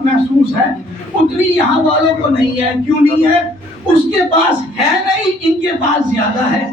محبت محسوس ہے اتنی یہاں والوں کو نہیں ہے. کیوں نہیں ہے؟ اس کے پاس ہے نہیں، ان کے پاس زیادہ ہے.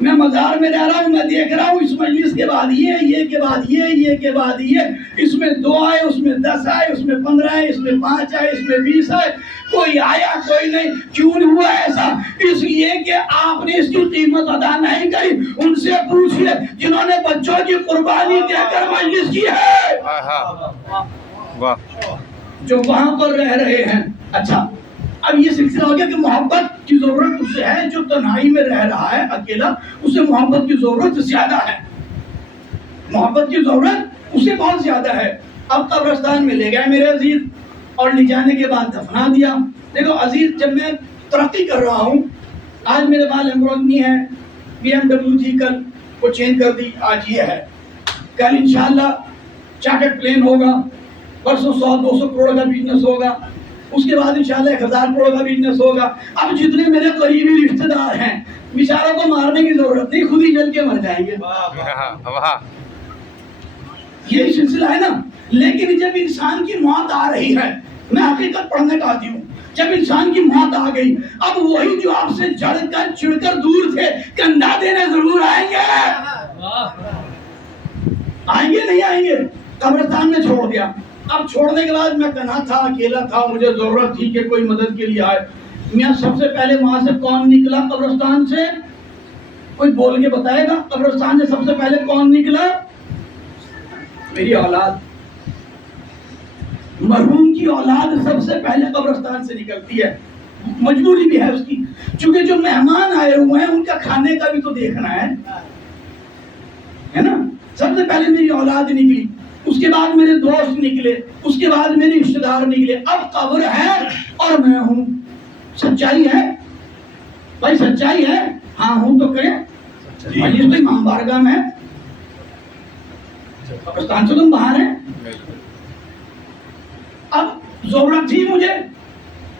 میں مزار میں رہ رہا ہوں، میں دیکھ رہا ہوں اس مجلس کے بعد یہ کے بعد یہ کے بعد یہ، اس میں 2 آئے، اس میں 10 آئے، اس میں 15 آئے، اس میں 5 آئے، اس میں 20 آئے، کوئی آیا کوئی نہیں. کیوں ہوا ایسا؟ اس لیے کہ آپ نے اس کی قیمت ادا نہیں کری. ان سے پوچھئے جنہوں نے بچوں کی قربانی دے کر مجلس کی ہے، جو وہاں پر رہ رہے ہیں. اچھا اب یہ سلسلہ ہو گیا کہ محبت کی ضرورت اسے ہے جو تنہائی میں رہ رہا ہے اکیلا، اسے محبت کی ضرورت زیادہ ہے. محبت کی ضرورت اسے بہت زیادہ ہے. اب قبرستان میں لے گئے میرے عزیز اور لے جانے کے بعد دفنا دیا. دیکھو عزیز، جب میں ترقی کر رہا ہوں، آج میرے پاس لیمبورگینی ہے، BMW تھی کل وہ چینج کر دی، آج یہ ہے. کل انشاءاللہ چارٹرڈ پلین ہوگا، پرسوں 100-200 کروڑ کا بزنس ہوگا، اس کے بعد انشاءاللہ 1000 کروڑ کا بزنس ہوگا. اب جتنے میرے قریبی رشتہ دار ہیں بیچاروں کو مارنے کی ضرورت نہیں، خود ہی جل کے مر جائیں گے. یہی سلسلہ ہے نا. لیکن جب انسان کی موت آ رہی ہے، میں حقیقت پڑھنے کا عادی ہوں، جب انسان کی موت آ گئی، اب وہی جو آپ سے جڑ کر چڑ کر دور تھے کندھا دینے ضرور آئیں گے. آئیں گے نہیں آئیں گے؟ قبرستان میں چھوڑ دیا. اب چھوڑنے کے بعد میں تنہا تھا، اکیلا تھا، مجھے ضرورت تھی کہ کوئی مدد کے لیے آئے. میں سب سے پہلے وہاں سے کون نکلا قبرستان سے؟ کوئی بول کے بتائے گا قبرستان سے سب سے پہلے کون نکلا؟ میری اولاد. مرحوم کی اولاد سب سے پہلے قبرستان سے نکلتی ہے. مجبوری بھی ہے اس کی، چونکہ جو مہمان آئے ہوئے ہیں ان کا کھانے کا بھی تو دیکھنا ہے نا. سب سے پہلے میری اولاد نکلی، اس کے بعد میرے دوست نکلے، اس کے بعد میرے رشتہ دار نکلے. اب قبر ہے اور میں ہوں. سچائی ہے بھائی، سچائی ہے. ہاں ہوں تو کریں. مجلس تو امام بارگاہ میں ہے، قبرستان سے تم باہر ہیں. اب ضرورت تھی مجھے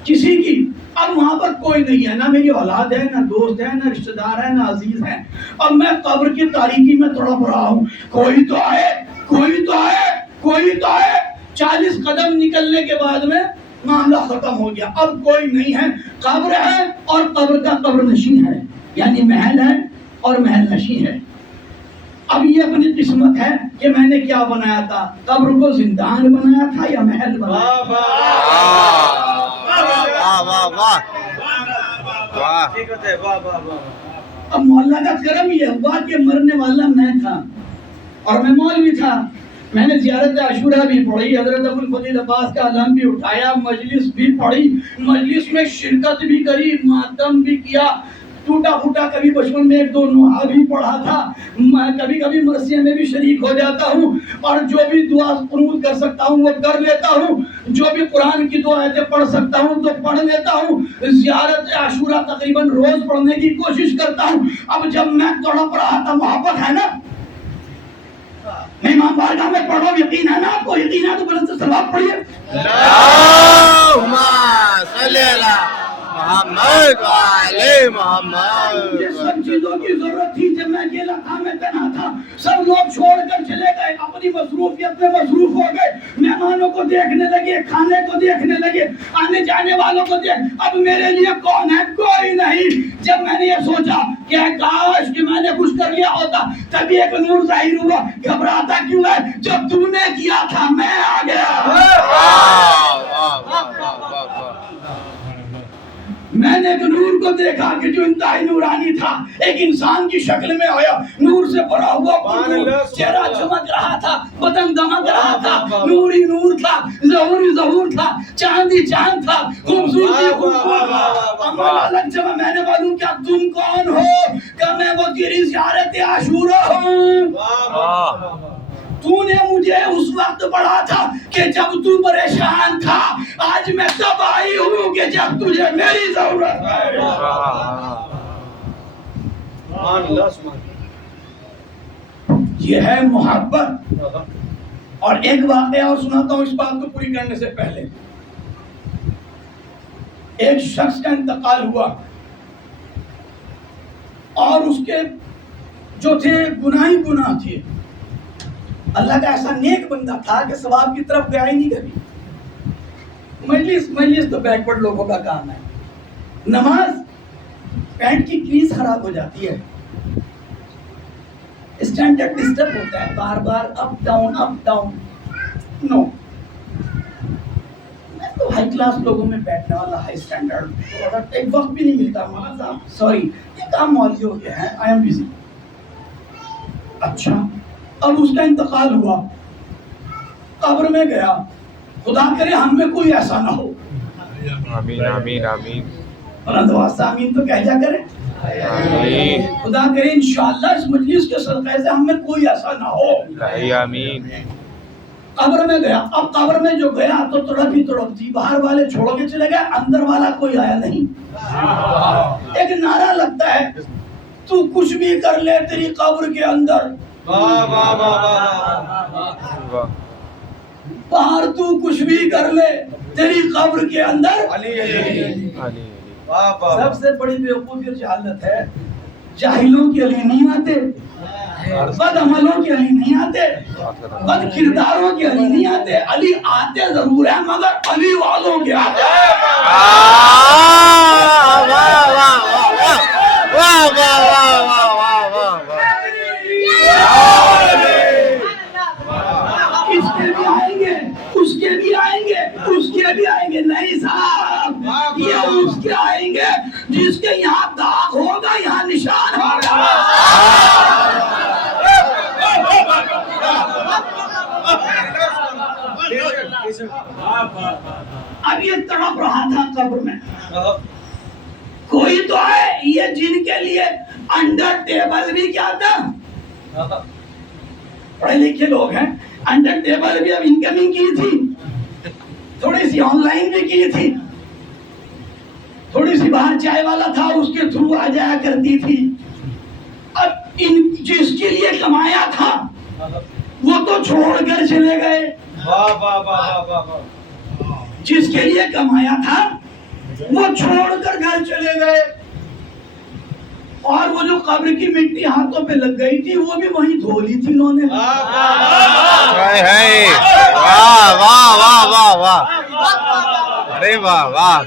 کسی کی، اب وہاں پر کوئی نہیں ہے، نہ میری اولاد ہے، نہ دوست ہے، نہ رشتہ دار ہے، نہ عزیز ہے. اب میں قبر کی تاریکی میں تڑپ رہا ہوں. کوئی تو آئے، کوئی تو آئے، کوئی تو آئے. 40 قدم نکلنے کے بعد میں معاملہ ختم ہو گیا. اب کوئی نہیں ہے، قبر ہے اور قبر کا قبر نشین ہے، یعنی محل ہے اور محل نشین ہے. اب یہ اپنی قسمت ہے کہ میں نے کیا بنایا تھا، قبر کو زندان بنایا تھا یا محل بنایا تھا. اب مولا کا کرم یہ ہوا کہ مرنے والا میں تھا اور میں مولوی تھا. میں نے زیارت عاشورہ بھی پڑھی، حضرت ابوالفضل عباس کا علم بھی اٹھایا، مجلس بھی پڑھی، مجلس میں شرکت بھی کری، ماتم بھی کیا. ٹوٹا پھوٹا کبھی بچپن میں 1-2 نوحہ بھی پڑھا تھا، کبھی کبھی مرثیے میں بھی شریک ہو جاتا ہوں، اور جو بھی دعا قنوت کر سکتا ہوں وہ کر لیتا ہوں، جو بھی قرآن کی 2 آیتیں پڑھ سکتا ہوں تو پڑھ لیتا ہوں. زیارت عاشورہ تقریباً روز پڑھنے کی کوشش کرتا ہوں. اب جب میں تڑپ رہا تھا، محبت ہے نا، میں امام بارگاہ میں پڑھو، یقین ہے نا آپ کو؟ یقین ہے تو بلند سے صلوات پڑھیے. اللہم صلی علی محمد وعلی محمد. مجھے سب چیزوں کی ضرورت تھی. جب میں اکیلا تھا، میں تنہا تھا، سب لوگ چھوڑ کر چلے گئے، اپنی مصروفیت میں مصروف ہو گئے، مہمانوں کو دیکھنے لگے، کھانے کو دیکھنے لگے، آنے جانے والوں کو اب میرے لیے کون ہے؟ کوئی نہیں. جب میں نے یہ سوچا کہ کاش کہ میں نے کچھ کر لیا ہوتا، تبھی ایک نور ظاہر ہوا. گھبراتا کیوں ہے؟ جب تو نے کیا تھا میں آ گیا. میں نے ایک نور کو دیکھا کہ جو انتہائی نورانی تھا، ایک انسان کی شکل میں آیا، نور سے بھرا ہوا، چہرہ چمک رہا تھا، بدن دمک رہا تھا، نوری نور تھا، ظہوری ظہور تھا، چاندی چاند تھا، خوبصورتی خوبصورت. جب میں نے معلوم کیا تم کون ہو، کہ میں وہ تیری زیارت عاشورہ ہوں. تو نے مجھے اس وقت پڑھا تھا کہ جب تو پریشان تھا، آج میں تب آئی ہوں کہ جب تجھے میری ضرورت ہے. یہ ہے محبت. اور ایک واقعہ اور سناتا ہوں اس بات کو پوری کرنے سے پہلے. ایک شخص کا انتقال ہوا اور اس کے جو تھے گناہ ہی گناہ تھے. اللہ کا ایسا نیک بندہ تھا کہ ثواب کی طرف گیا ہی نہیں کبھی. مجلس تو بیکورڈ لوگوں کا کام ہے. نماز پینٹ کی کریز خراب ہو جاتی ہے, اسٹینڈرڈ ڈسٹرب ہوتا ہے, بار بار اپ ڈاؤن. نو, میں تو ہائی کلاس لوگوں میں بیٹھنے والا, ہائی اسٹینڈرڈ, ایک وقت بھی نہیں ملتا. مولانا صاحب سوری, یہ کام مولوی ہو گیا ہے, آئی ایم بزی. اچھا, اب اس کا انتقال ہوا, قبر میں گیا, خدا کرے ہم میں کوئی ایسا نہ ہو. آمین آمین آمین. بلند آواز سے آمین تو کہہ جا کرے. آمین. خدا کرے انشاءاللہ اس مجلس کے صدقے سے ہم میں کوئی ایسا نہ ہو. آمین. قبر میں گیا, اب قبر میں جو گیا تو تڑپ ہی تڑپ تھی, باہر والے چھوڑ کے چلے گئے, اندر والا کوئی آیا نہیں. ایک نعرہ لگتا ہے, تو کچھ بھی کر لے تیری قبر کے اندر, باہر تو کچھ بھی کر لے تیری قبر کے اندر. سب سے بڑی بیوقوفی جہالت ہے, جاہلوں کے علی نہیں آتے, بد عملوں کے علی نہیں آتے, بد کرداروں کے علی نہیں آتے. علی آتے ضرور ہیں مگر علی والوں کے آتے اس کے بھی آئیں گے, اس کے بھی آئیں گے, اس کے بھی آئیں گے. نہیں صاحب, یہ اس کے آئیں گے جس کے یہاں داغ ہوگا, یہاں نشان ہوگا. اب یہ تڑپ رہا تھا قبر میں, کوئی تو ہے. یہ جن کے لیے انڈر ٹیبل بھی کیا تھا, پڑھے لکھے لوگ ہیں, انڈر ٹیبل بھی اب انکمنگ کی تھی, تھوڑی سی آن لائن بھی کی تھی, تھوڑی سی باہر چائے والا تھا اس کے تھرو آ جایا کرتی تھی. اب ان جس کے لیے کمایا تھا وہ تو چھوڑ کر چلے گئے, جس کے لیے کمایا تھا وہ چھوڑ کر گھر چلے گئے, اور وہ جو قبر کی مٹی ہاتھوں پہ لگ گئی تھی وہ بھی وہیں دھو لی تھی انہوں نے. ارے واہ واہ.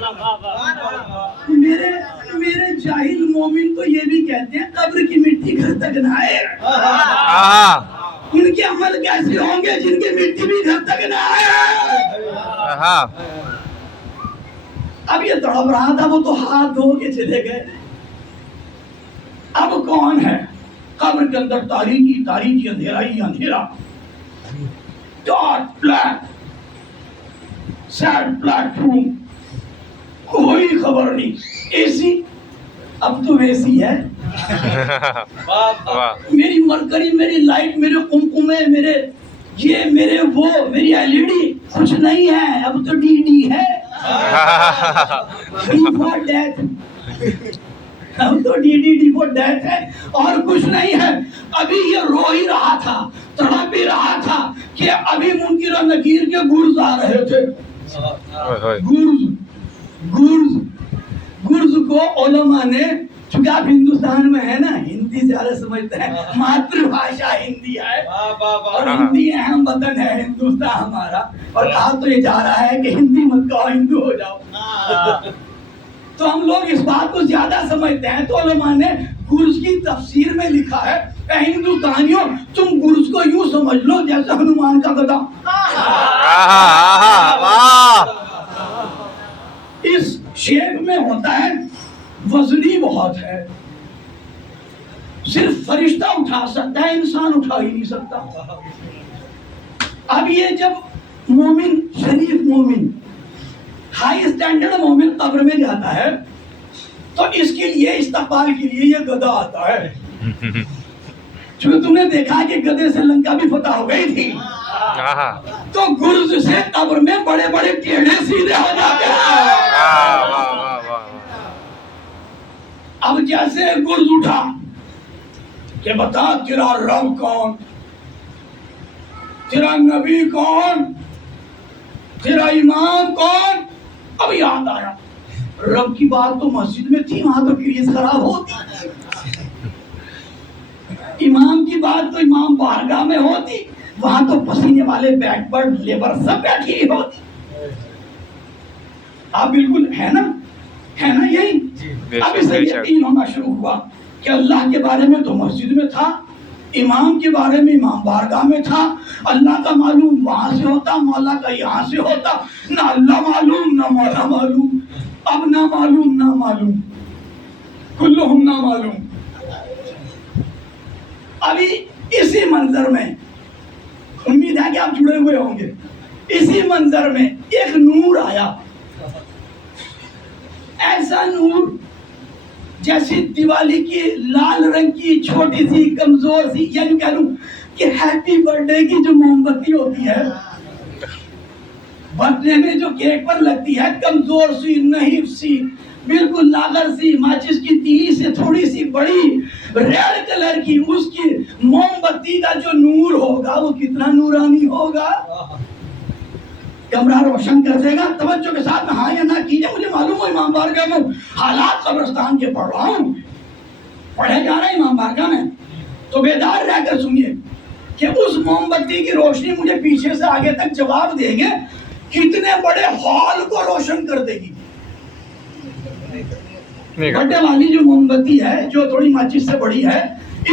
میرے جاہل مومن تو یہ بھی کہتے ہیں قبر کی مٹی گھر تک نہ آئے. ان کے عمل کیسے ہوں گے جن کی مٹی بھی گھر تک نہ آئے. اب یہ تڑپ رہا تھا, وہ تو ہاتھ دھو کے چلے گئے. اب کون ہے قبر کے اندر؟ تاریکی تاریکی, اندھیرا ہی اندھیرا, ڈارک بلیک, سیڈ پلیٹ روم, کوئی خبر نہیں. اے سی, اب تو اے سی ہے. میری مرکری, میری لائٹ, میرے قمقمے, میرے یہ میرے وہ, میری ایل ای ڈی کچھ نہیں ہے, اب تو ڈی ڈی ہے. اب تو ڈی فور ڈیتھ ہے اور کچھ نہیں ہے. ابھی یہ رو ہی رہا تھا, تڑپ ہی رہا تھا کہ ابھی منکر و نکیر کے گرز آ رہے تھے. گرز کو علماء نے, چونکہ آپ ہندوستان میں ہے نا, ہندی زیادہ سمجھتے ہیں, ماتر بھاشا ہندی ہے اور ہندی اہم وطن ہے ہندوستان ہمارا, اور کہا تو یہ جا رہا ہے کہ ہندی مت کہو, ہندو ہو جاؤ. تو ہم لوگ اس بات کو زیادہ سمجھتے ہیں, تو علماء نے گرز کی تفسیر میں لکھا ہے, اے ہندوستانیوں تم گرز کو یوں سمجھ لو جیسے ہنومان کا گدا. اس شیپ میں ہوتا ہے, وزنی بہت ہے, صرف فرشتہ اٹھا سکتا ہے, انسان اٹھا ہی نہیں سکتا. اب یہ جب مومن, شریف مومن, ہائی اسٹینڈرڈ مومن قبر میں جاتا ہے تو اس کے لیے استقبال کے لیے یہ گدا آتا ہے. چونکہ تم نے دیکھا کہ گدے سے لنکا بھی فتح ہو گئی تھی, تو گرز سے قبر میں بڑے بڑے ٹیڑھے سیدھے ہو جاتے ہیں. اب جیسے گرز اٹھا کہ بتا تیرا رب کون, تیرا نبی کون, تیرا امام کون. اب یاد آیا رب کی بات تو مسجد میں تھی, وہاں تو کریز خراب ہوتی. امام کی بات تو امام بارگاہ میں ہوتی, وہاں تو پسینے والے بیک پر لیبر سب بیٹھی ہی ہوتی. آپ بالکل ہے نا یہی. اب اس سے یقین ہونا شروع ہوا کہ اللہ کے بارے میں تو مسجد میں تھا, امام کے بارے میں امام بارگاہ میں تھا, اللہ کا معلوم وہاں سے ہوتا, مولا کا یہاں سے ہوتا, نہ اللہ معلوم نہ مولا معلوم, اب نہ معلوم کلہم نہ معلوم. ابھی اسی منظر میں, امید ہے کہ آپ جڑے ہوئے ہوں گے, اسی منظر میں ایک نور آیا, ایسا نور جیسے دیوالی کی لال رنگ کی چھوٹی سی کمزور سی, یعنی کہہ لوں کہ ہیپی برتھ ڈے کی جو موم بتی ہوتی ہے, برتھ ڈے میں جو کیک پر لگتی ہے, کمزور سی, نحیف سی, بالکل لاغر سی, ماچس کی تیلی سے تھوڑی سی بڑی, ریڈ کلر کی, اس کی موم بتی کا جو نور ہوگا وہ کتنا نورانی ہوگا, کمرہ روشن کر دے گا. توجہ کے ساتھ میں ہاں یا نہ کیجئے, مجھے معلوم ہو امام بارگاہ میں حالات قبرستان کے پڑھ رہا ہوں, پڑھے جا رہا ہے امام بارگاہ میں, تو بیدار رہ کر سنیے کہ اس موم بتی کی روشنی مجھے پیچھے سے آگے تک جواب دے گے کتنے بڑے ہال کو روشن کر دے گی. بڑے والی جو موم بتی ہے جو تھوڑی ماچس سے بڑی ہے,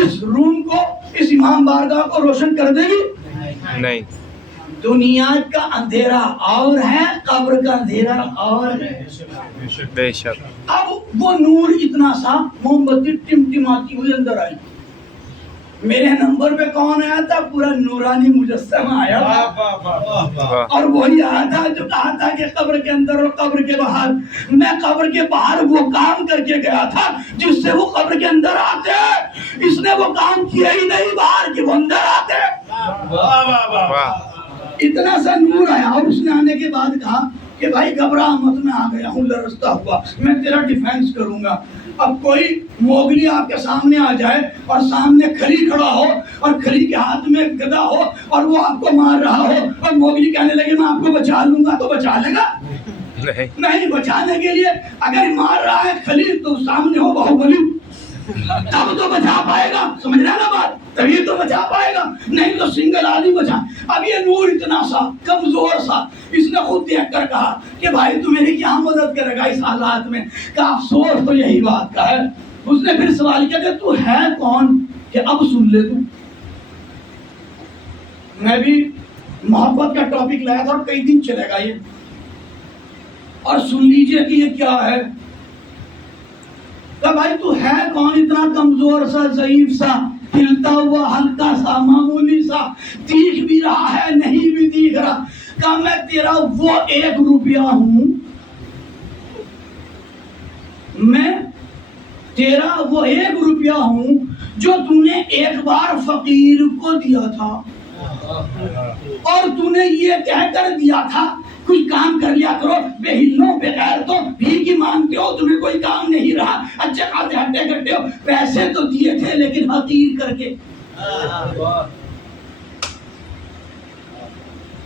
اس روم کو, اس امام بارگاہ کو روشن کر دے گی نہیں. دنیا کا اندھیرا اور ہے, قبر کا اندھیرا اور ہے. بے شک. اب وہ نور اتنا سا موم بتی ٹمٹماتی ہوئی اندر آئی. میرے نمبر پہ کون آیا تھا؟ پورا نورانی مجسمہ آیا تھا, اور وہی آیا تھا جو کہا تھا کہ قبر کے اندر اور قبر کے باہر. میں قبر کے باہر وہ کام کر کے گیا تھا جس سے وہ قبر کے اندر آتے, اس نے وہ کام کیا ہی نہیں باہر کہ وہ اندر آتے. اتنا سا نور آیا, اور اس نے آنے کے بعد کہا کہ بھائی گھبرا مت, میں آ گیا ہوں, لرزتا ہوا, میں تیرا ڈیفینس کروں گا. اب کوئی موگلی آپ کے سامنے آ جائے اور سامنے کھلی کھڑا ہو اور کھلی کے ہاتھ میں گدا ہو اور وہ آپ کو مار رہا ہو, اور موگلی کہنے لگے میں آپ کو بچا لوں گا, تو بچا لے گا؟ نہیں. بچانے کے لیے اگر مار رہا ہے کھلی تو سامنے ہو باہوبلی, تب تو بچا پائے گا. سمجھ رہا نا بات؟ تبھی تو بچا پائے گا, نہیں تو سنگل آدمی بچا. اب یہ نور اتنا سا کمزور سا, اس نے خود دیکھ کر کہا کہ بھائی تو میری کیا مدد کرے گا اس حالات میں, کہ افسوس تو یہی بات کا ہے. اس نے پھر سوال کیا کہ تو ہے کون, کہ اب سن لے تو. میں بھی محبت کا ٹاپک لایا تھا اور کئی دن چلے گا یہ, اور سن لیجئے کہ یہ کیا ہے. کہ بھائی تو ہے کون, اتنا کمزور سا, ضعیف سا, ہلتا ہوا, ہلکا سا, معمولی سا, دیکھ بھی رہا ہے نہیں بھی دیکھ رہا. کہ میں تیرا وہ 1 روپیہ ہوں, میں تیرا وہ 1 روپیہ ہوں جو تو نے ایک بار فقیر کو دیا تھا, اور تو نے یہ کہہ کر دیا تھا کچھ کام کر لیا کرو, بے ہلوں بے غیرتوں, بھیک مانگتے ہو, تمہیں کوئی کام نہیں رہا, اچھے خاصے ہٹے کٹے ہو, پیسے تو دیے تھے لیکن حقیر کر کے.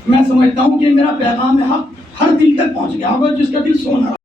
میں سمجھتا ہوں کہ میرا پیغام حق ہر دل تک پہنچ گیا ہوگا جس کا دل سونا.